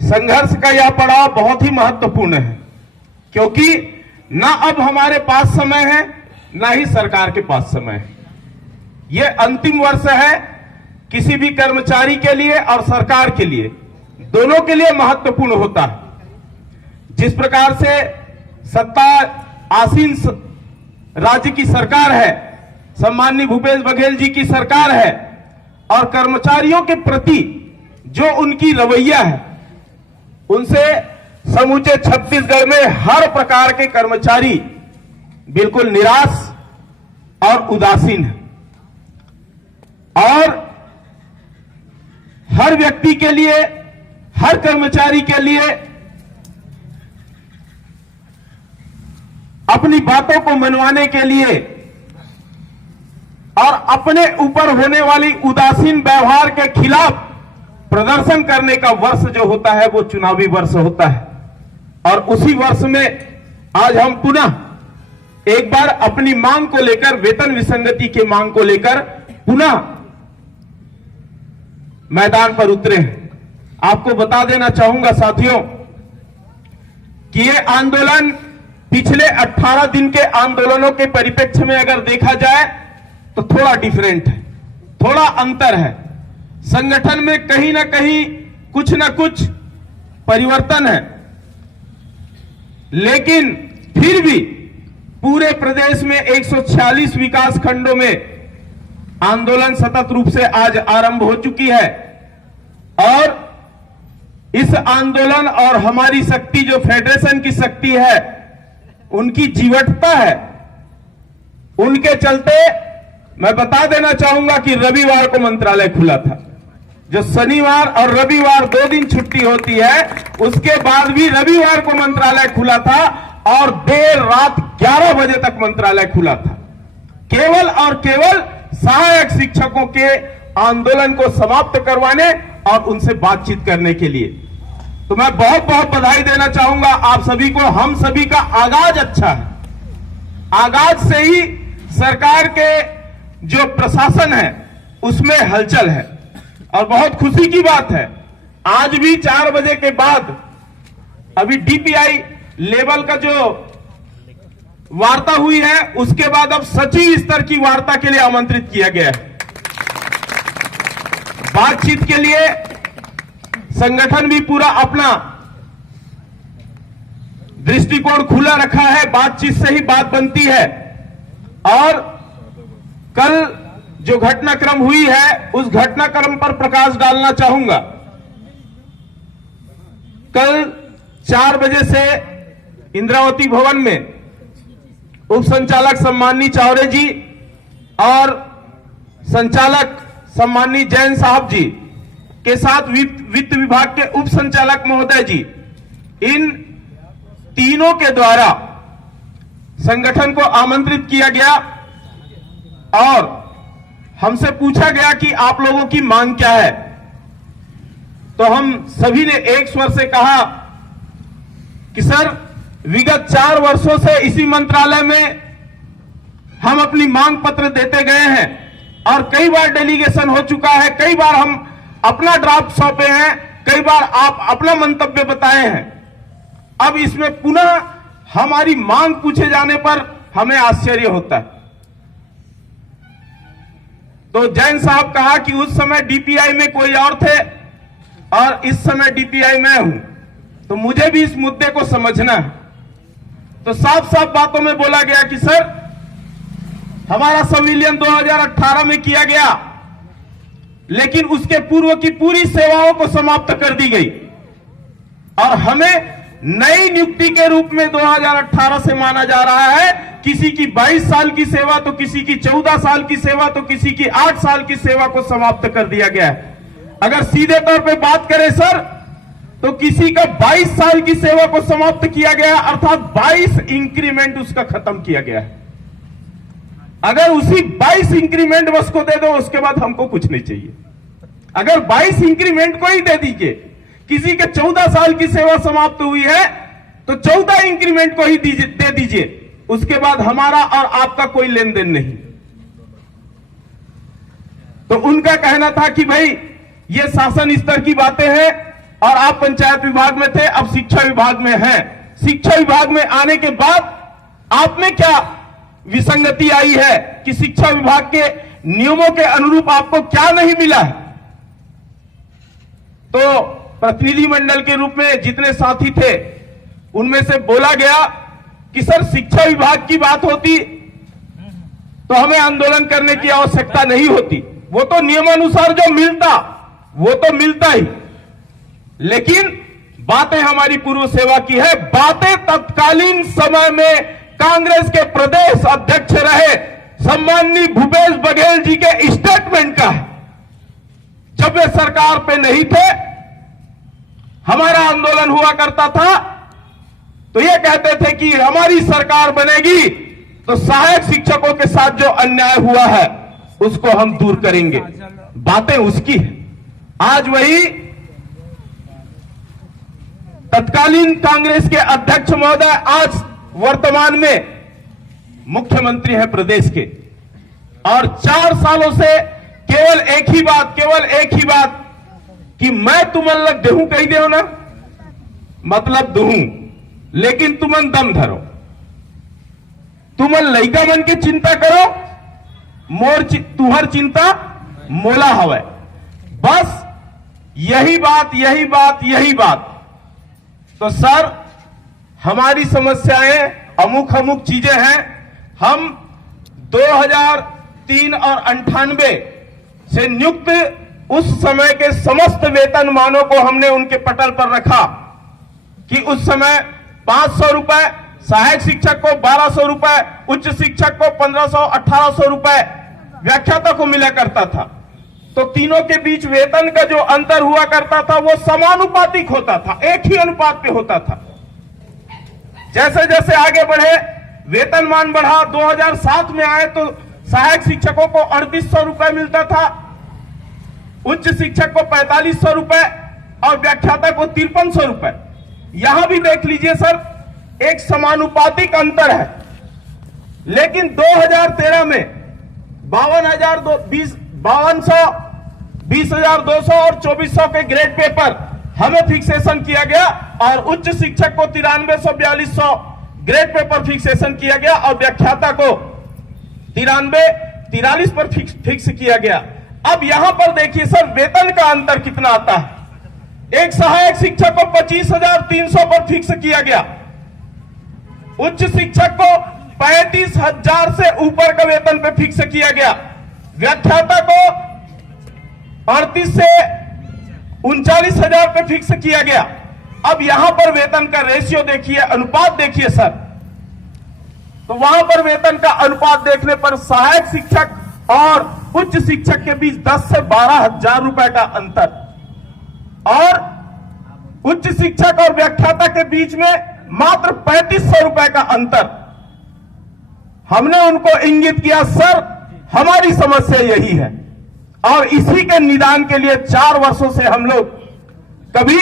संघर्ष का यह पड़ाव बहुत ही महत्वपूर्ण है, क्योंकि ना अब हमारे पास समय है, ना ही सरकार के पास समय है। यह अंतिम वर्ष है किसी भी कर्मचारी के लिए और सरकार के लिए, दोनों के लिए महत्वपूर्ण होता है। जिस प्रकार से सत्ता आसीन राज्य की सरकार है, सम्माननीय भूपेश बघेल जी की सरकार है, और कर्मचारियों के प्रति जो उनकी रवैया है, उनसे समूचे छत्तीसगढ़ में हर प्रकार के कर्मचारी बिल्कुल निराश और उदासीन है। और हर व्यक्ति के लिए, हर कर्मचारी के लिए अपनी बातों को मनवाने के लिए और अपने ऊपर होने वाली उदासीन व्यवहार के खिलाफ प्रदर्शन करने का वर्ष जो होता है वो चुनावी वर्ष होता है। और उसी वर्ष में आज हम पुनः एक बार अपनी मांग को लेकर, वेतन विसंगति की मांग को लेकर पुनः मैदान पर उतरे हैं। आपको बता देना चाहूंगा साथियों कि ये आंदोलन पिछले 18 दिन के आंदोलनों के परिप्रेक्ष्य में अगर देखा जाए तो थोड़ा डिफरेंट है, थोड़ा अंतर है। संगठन में कहीं ना कहीं कुछ ना कुछ परिवर्तन है, लेकिन फिर भी पूरे प्रदेश में 146 विकास खंडों में आंदोलन सतत रूप से आज आरंभ हो चुकी है। और इस आंदोलन और हमारी शक्ति जो फेडरेशन की शक्ति है, उनकी जीवटता है। उनके चलते मैं बता देना चाहूंगा कि रविवार को मंत्रालय खुला था। जो शनिवार और रविवार 2 दिन छुट्टी होती है, उसके बाद भी रविवार को मंत्रालय खुला था और देर रात 11 बजे तक मंत्रालय खुला था, केवल और केवल सहायक शिक्षकों के आंदोलन को समाप्त करवाने और उनसे बातचीत करने के लिए। तो मैं बहुत बहुत बधाई देना चाहूंगा आप सभी को। हम सभी का आगाज अच्छा है। आगाज से ही सरकार के जो प्रशासन है उसमें हलचल है और बहुत खुशी की बात है। आज भी 4 बजे के बाद अभी डीपीआई लेवल का जो वार्ता हुई है, उसके बाद अब सचिव स्तर की वार्ता के लिए आमंत्रित किया गया है। बातचीत के लिए संगठन भी पूरा अपना दृष्टिकोण खुला रखा है। बातचीत से ही बात बनती है। और कल जो घटनाक्रम हुई है, उस घटनाक्रम पर प्रकाश डालना चाहूंगा। कल 4 बजे से इंद्रावती भवन में उप संचालक सम्माननीय चावरे जी और संचालक सम्माननीय जैन साहब जी के साथ वित्त विभाग के उप संचालक महोदय जी, इन तीनों के द्वारा संगठन को आमंत्रित किया गया और हमसे पूछा गया कि आप लोगों की मांग क्या है। तो हम सभी ने एक स्वर से कहा कि सर, विगत 4 वर्षों से इसी मंत्रालय में हम अपनी मांग पत्र देते गए हैं और कई बार डेलीगेशन हो चुका है, कई बार हम अपना ड्राफ्ट सौंपे हैं, कई बार आप अपना मंतव्य बताए हैं। अब इसमें पुनः हमारी मांग पूछे जाने पर हमें आश्चर्य होता है। तो जैन साहब कहा कि उस समय डीपीआई में कोई और थे और इस समय डीपीआई में हूं, तो मुझे भी इस मुद्दे को समझना है। तो साफ साफ बातों में बोला गया कि सर, हमारा संविलियन 2018 में किया गया, लेकिन उसके पूर्व की पूरी सेवाओं को समाप्त कर दी गई और हमें नई नियुक्ति के रूप में 2018 से माना जा रहा है। किसी की 22 साल की सेवा, तो किसी की 14 साल की सेवा, तो किसी की 8 साल की सेवा को समाप्त कर दिया गया है। अगर सीधे तौर पे बात करें सर, तो किसी का 22 साल की सेवा को समाप्त किया गया, अर्थात 22 इंक्रीमेंट उसका खत्म किया गया है। अगर उसी 22 इंक्रीमेंट बस को दे दो, उसके बाद हमको कुछ नहीं चाहिए। अगर 22 इंक्रीमेंट को ही दे दीजिए, किसी के 14 साल की सेवा समाप्त हुई है तो 14 इंक्रीमेंट को ही दे दीजिए, उसके बाद हमारा और आपका कोई लेन देन नहीं। तो उनका कहना था कि भाई ये शासन स्तर की बातें हैं, और आप पंचायत विभाग में थे, अब शिक्षा विभाग में हैं। शिक्षा विभाग में आने के बाद आप में क्या विसंगति आई है कि शिक्षा विभाग के नियमों के अनुरूप आपको क्या नहीं मिला है? तो प्रतिनिधि मंडल के रूप में जितने साथी थे उनमें से बोला गया कि सर शिक्षा विभाग की बात होती तो हमें आंदोलन करने की आवश्यकता नहीं होती, वो तो नियमानुसार जो मिलता वो तो मिलता ही। लेकिन बातें हमारी पूर्व सेवा की है, बातें तत्कालीन समय में कांग्रेस के प्रदेश अध्यक्ष रहे सम्माननीय भूपेश बघेल जी के स्टेटमेंट का है। जब वे सरकार पे नहीं थे, हमारा आंदोलन हुआ करता था, तो ये कहते थे कि हमारी सरकार बनेगी तो सहायक शिक्षकों के साथ जो अन्याय हुआ है उसको हम दूर करेंगे। बातें उसकी है। आज वही तत्कालीन कांग्रेस के अध्यक्ष महोदय आज वर्तमान में मुख्यमंत्री हैं प्रदेश के, और 4 सालों से केवल एक ही बात कि मैं तुमन लग देहूं कही दे ना, मतलब दूं, लेकिन तुमन दम धरो, तुमन लइका मन की चिंता करो, मोर तुहर चिंता मोला हवे। बस यही बात। तो सर हमारी समस्याएं अमुक चीजें हैं। हम 2003 और 98 से नियुक्त उस समय के समस्त वेतनमानों को हमने उनके पटल पर रखा कि उस समय 500 रुपए सहायक शिक्षक को, 1200 रुपए उच्च शिक्षक को, 1500 1800 रुपए व्याख्याता को मिला करता था। तो तीनों के बीच वेतन का जो अंतर हुआ करता था वो समानुपातिक होता था, एक ही अनुपात पे होता था। जैसे जैसे आगे बढ़े वेतनमान बढ़ा, 2007 में आए तो सहायक शिक्षकों को 3800 रुपए मिलता था, उच्च शिक्षक को 4500 रुपए और व्याख्याता को 5300 रुपए। यहां भी देख लीजिए सर, एक समानुपातिक अंतर है। लेकिन 2013 में 52,200, 20,200 और 2,400 के ग्रेड पेपर हमें फिक्सेशन किया गया, और उच्च शिक्षक को 9300, 4200 ग्रेड पेपर फिक्सेशन किया गया, और व्याख्याता को 93, 43 पर फिक्स किया गया। अब यहां पर देखिए सर, वेतन का अंतर कितना आता है। एक सहायक शिक्षक को 25,300 पर फिक्स किया गया, उच्च शिक्षक को 35,000 से ऊपर का वेतन पे फिक्स किया गया, व्याख्याता को 38 से 39,000 पे फिक्स किया गया। अब यहां पर वेतन का रेशियो देखिए, अनुपात देखिए सर, तो वहां पर वेतन का अनुपात देखने पर सहायक शिक्षक और उच्च शिक्षक के बीच 10 से 12,000 रुपए का अंतर, और उच्च शिक्षक और व्याख्याता के बीच में मात्र 3500 रुपए का अंतर। हमने उनको इंगित किया, सर हमारी समस्या यही है, और इसी के निदान के लिए 4 वर्षों से हम लोग कभी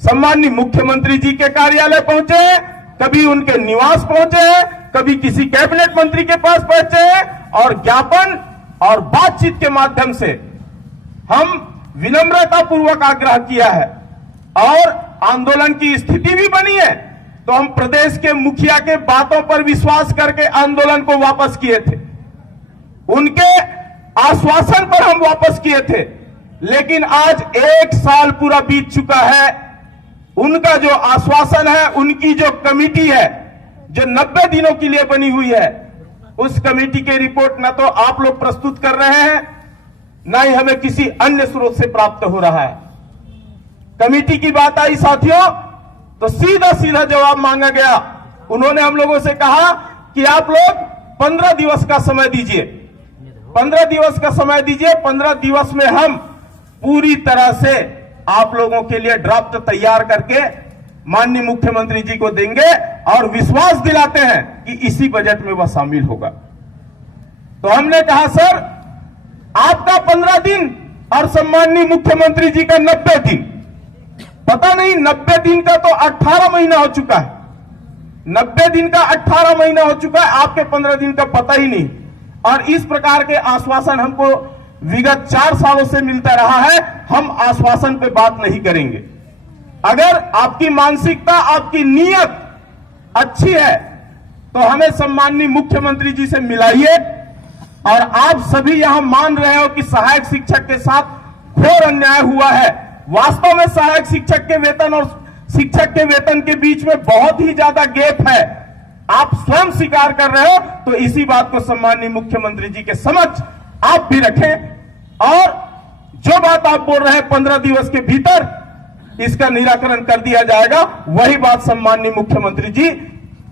सम्माननीय मुख्यमंत्री जी के कार्यालय पहुंचे हैं, कभी उनके निवास पहुंचे हैं, कभी किसी कैबिनेट मंत्री के पास पहुंचे हैं, और ज्ञापन और बातचीत के माध्यम से हम विनम्रता पूर्वक आग्रह किया है, और आंदोलन की स्थिति भी बनी है तो हम प्रदेश के मुखिया के बातों पर विश्वास करके आंदोलन को वापस किए थे, उनके आश्वासन पर हम वापस किए थे। लेकिन आज 1 साल पूरा बीत चुका है, उनका जो आश्वासन है, उनकी जो कमेटी है जो 90 दिनों के लिए बनी हुई है, उस कमेटी की रिपोर्ट न तो आप लोग प्रस्तुत कर रहे हैं, न ही हमें किसी अन्य स्रोत से प्राप्त हो रहा है। कमेटी की बात आई साथियों, तो सीधा सीधा जवाब मांगा गया। उन्होंने हम लोगों से कहा कि आप लोग 15 दिवस का समय दीजिए, 15 दिवस का समय दीजिए, 15 दिवस में हम पूरी तरह से आप लोगों के लिए ड्राफ्ट तैयार करके माननीय मुख्यमंत्री जी को देंगे, और विश्वास दिलाते हैं कि इसी बजट में वह शामिल होगा। तो हमने कहा सर आपका 15 दिन और सम्माननीय मुख्यमंत्री जी का 90 दिन, पता नहीं 90 दिन का तो 18 महीना हो चुका है, 90 दिन का 18 महीना हो चुका है, आपके 15 दिन का पता ही नहीं। और इस प्रकार के आश्वासन हमको विगत 4 सालों से मिलता रहा है, हम आश्वासन पे बात नहीं करेंगे। अगर आपकी मानसिकता, आपकी नीयत अच्छी है तो हमें सम्माननीय मुख्यमंत्री जी से मिलाइए। और आप सभी यहां मान रहे हो कि सहायक शिक्षक के साथ घोर अन्याय हुआ है। वास्तव में सहायक शिक्षक के वेतन और शिक्षक के वेतन के बीच में बहुत ही ज्यादा गैप है। आप स्वयं स्वीकार कर रहे हो, तो इसी बात को सम्माननीय मुख्यमंत्री जी के समक्ष आप भी रखें। और जो बात आप बोल रहे हैं 15 दिवस के भीतर इसका निराकरण कर दिया जाएगा, वही बात सम्माननीय मुख्यमंत्री जी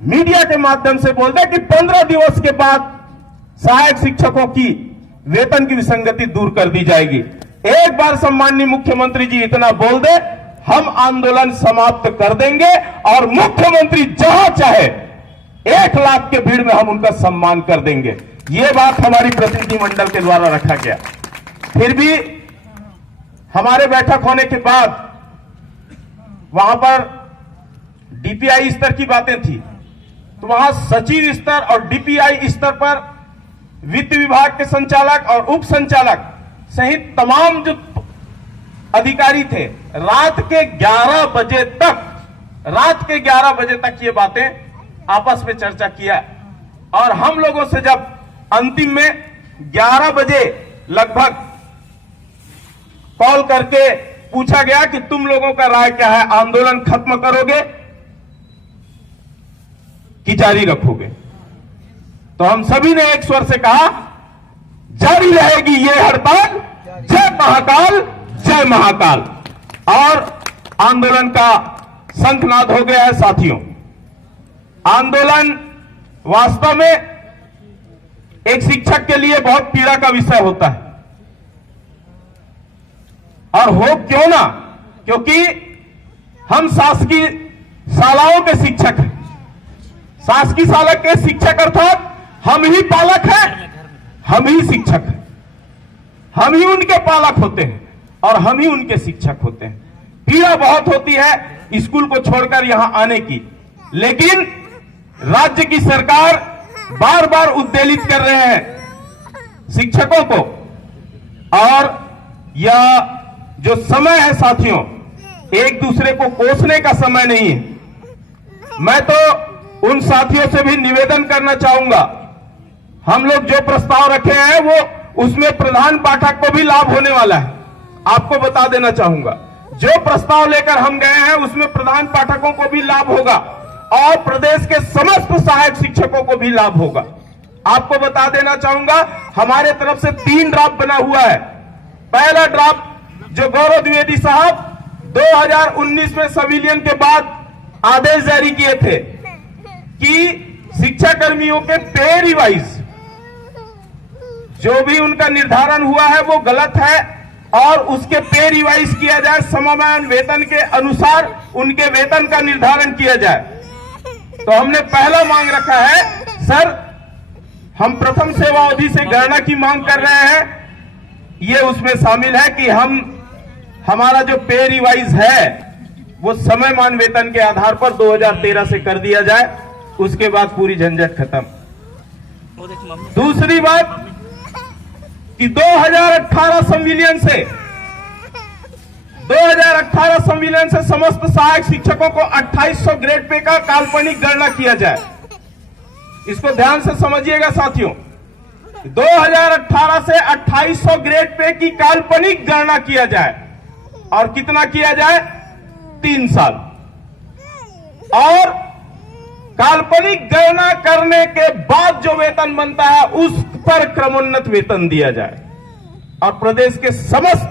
मीडिया के माध्यम से बोल दें कि 15 दिवस के बाद सहायक शिक्षकों की वेतन की विसंगति दूर कर दी जाएगी। एक बार सम्माननीय मुख्यमंत्री जी इतना बोल दे, हम आंदोलन समाप्त कर देंगे और मुख्यमंत्री जहां चाहे 1 लाख के भीड़ में हम उनका सम्मान कर देंगे। यह बात हमारी प्रतिनिधिमंडल के द्वारा रखा गया। फिर भी हमारे बैठक होने के बाद वहां पर डीपीआई स्तर की बातें थी, तो वहां सचिव स्तर और डीपीआई स्तर पर वित्त विभाग के संचालक और उप संचालक सहित तमाम जो अधिकारी थे रात के 11 बजे तक ये बातें आपस में चर्चा किया। और हम लोगों से जब अंतिम में 11 बजे लगभग कॉल करके पूछा गया कि तुम लोगों का राय क्या है, आंदोलन खत्म करोगे कि जारी रखोगे, तो हम सभी ने एक स्वर से कहा जारी रहेगी ये हड़ताल, जय महाकाल जय महाकाल। और आंदोलन का शंखनाद हो गया है। साथियों, आंदोलन वास्तव में एक शिक्षक के लिए बहुत पीड़ा का विषय होता है। और हो क्यों ना, क्योंकि हम शासकीय शालाओं के शिक्षक हैं। शासकीय शाला के शिक्षक अर्थात हम ही पालक हैं, हम ही शिक्षक हैं, हम ही उनके पालक होते हैं और हम ही उनके शिक्षक होते हैं। पीड़ा बहुत होती है स्कूल को छोड़कर यहां आने की, लेकिन राज्य की सरकार बार बार उद्वेलित कर रहे हैं शिक्षकों को। और यह जो समय है साथियों, एक दूसरे को कोसने का समय नहीं है। मैं तो उन साथियों से भी निवेदन करना चाहूंगा, हम लोग जो प्रस्ताव रखे हैं वो उसमें प्रधान पाठक को भी लाभ होने वाला है। आपको बता देना चाहूंगा, जो प्रस्ताव लेकर हम गए हैं उसमें प्रधान पाठकों को भी लाभ होगा और प्रदेश के समस्त सहायक शिक्षकों को भी लाभ होगा। आपको बता देना चाहूंगा, हमारे तरफ से 3 ड्राफ्ट बना हुआ है। पहला ड्राफ्ट जो गौरव द्विवेदी साहब 2019 में संविलियन के बाद आदेश जारी किए थे कि शिक्षा कर्मियों के पे रिवाइज जो भी उनका निर्धारण हुआ है वो गलत है और उसके पे रिवाइज किया जाए, सममान वेतन के अनुसार उनके वेतन का निर्धारण किया जाए। तो हमने पहला मांग रखा है, सर हम प्रथम सेवा अवधि से गणना की मांग कर रहे हैं। ये उसमें शामिल है कि हमारा जो पे रिवाइज है वो समयमान वेतन के आधार पर 2013 से कर दिया जाए, उसके बाद पूरी झंझट खत्म। दूसरी बात कि 2018 संविलियन से समस्त सहायक शिक्षकों को 2800 ग्रेड पे का काल्पनिक गणना किया जाए। इसको ध्यान से समझिएगा साथियों, 2018 से 2800 ग्रेड पे की काल्पनिक गणना किया जाए। और कितना किया जाए? 3 साल। और काल्पनिक गणना करने के बाद जो वेतन बनता है उस पर क्रमोन्नत वेतन दिया जाए और प्रदेश के समस्त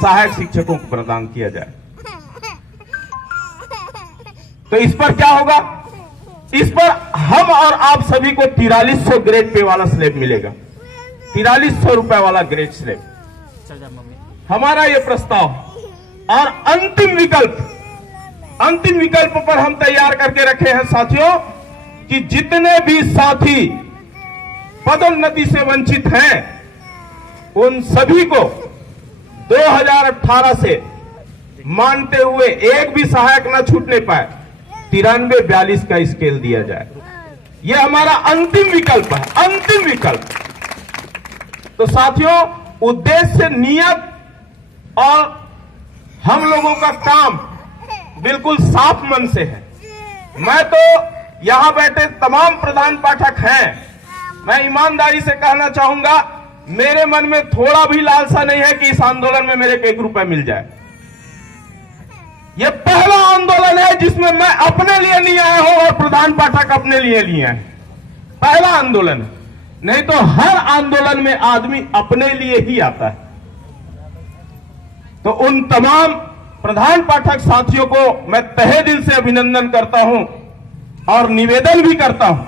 सहायक शिक्षकों को प्रदान किया जाए। तो इस पर क्या होगा? इस पर हम और आप सभी को 4300 ग्रेड पे वाला स्लैब मिलेगा, 4300 रुपए वाला ग्रेड स्लैब हमारा यह प्रस्ताव। और अंतिम विकल्प पर हम तैयार करके रखे हैं साथियों कि जितने भी साथी पदोन्नति से वंचित हैं उन सभी को 2018 से मानते हुए एक भी सहायक न छूटने पाए 93-42 का स्केल दिया जाए। यह हमारा अंतिम विकल्प है, अंतिम विकल्प। तो साथियों, उद्देश्य, नियत और हम लोगों का काम बिल्कुल साफ मन से है। मैं तो यहां बैठे तमाम प्रधान पाठक हैं, मैं ईमानदारी से कहना चाहूंगा, मेरे मन में थोड़ा भी लालसा नहीं है कि इस आंदोलन में मेरे को 1 रुपया मिल जाए। यह पहला आंदोलन है जिसमें मैं अपने लिए नहीं आया हूं और प्रधान पाठक अपने लिए आए। पहला आंदोलन है, नहीं तो हर आंदोलन में आदमी अपने लिए ही आता है। तो उन तमाम प्रधान पाठक साथियों को मैं तहे दिल से अभिनंदन करता हूं और निवेदन भी करता हूं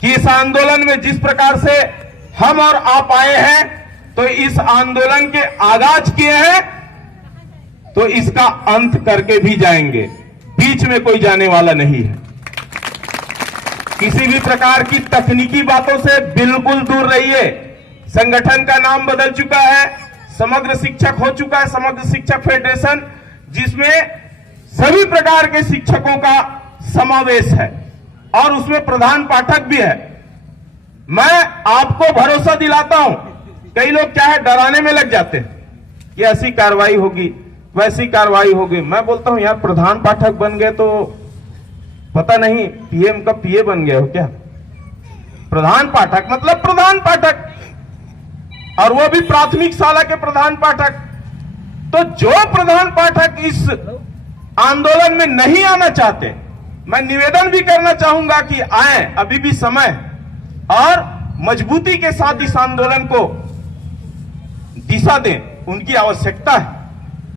कि इस आंदोलन में जिस प्रकार से हम और आप आए हैं, तो इस आंदोलन के आगाज किए हैं, तो इसका अंत करके भी जाएंगे। बीच में कोई जाने वाला नहीं है। किसी भी प्रकार की तकनीकी बातों से बिल्कुल दूर रहिए। संगठन का नाम बदल चुका है, समग्र शिक्षक हो चुका है, समग्र शिक्षक फेडरेशन, जिसमें सभी प्रकार के शिक्षकों का समावेश है और उसमें प्रधान पाठक भी है। मैं आपको भरोसा दिलाता हूं, कई लोग क्या है डराने में लग जाते हैं कि ऐसी कार्रवाई होगी, वैसी कार्रवाई होगी। मैं बोलता हूं यार, प्रधान पाठक बन गए तो पता नहीं पीएम का पीए बन गए हो क्या? प्रधान पाठक मतलब प्रधान पाठक, और वो भी प्राथमिक शाला के प्रधान पाठक। तो जो प्रधान पाठक इस आंदोलन में नहीं आना चाहते, मैं निवेदन भी करना चाहूंगा कि आए, अभी भी समय और मजबूती के साथ इस आंदोलन को दिशा दें, उनकी आवश्यकता है।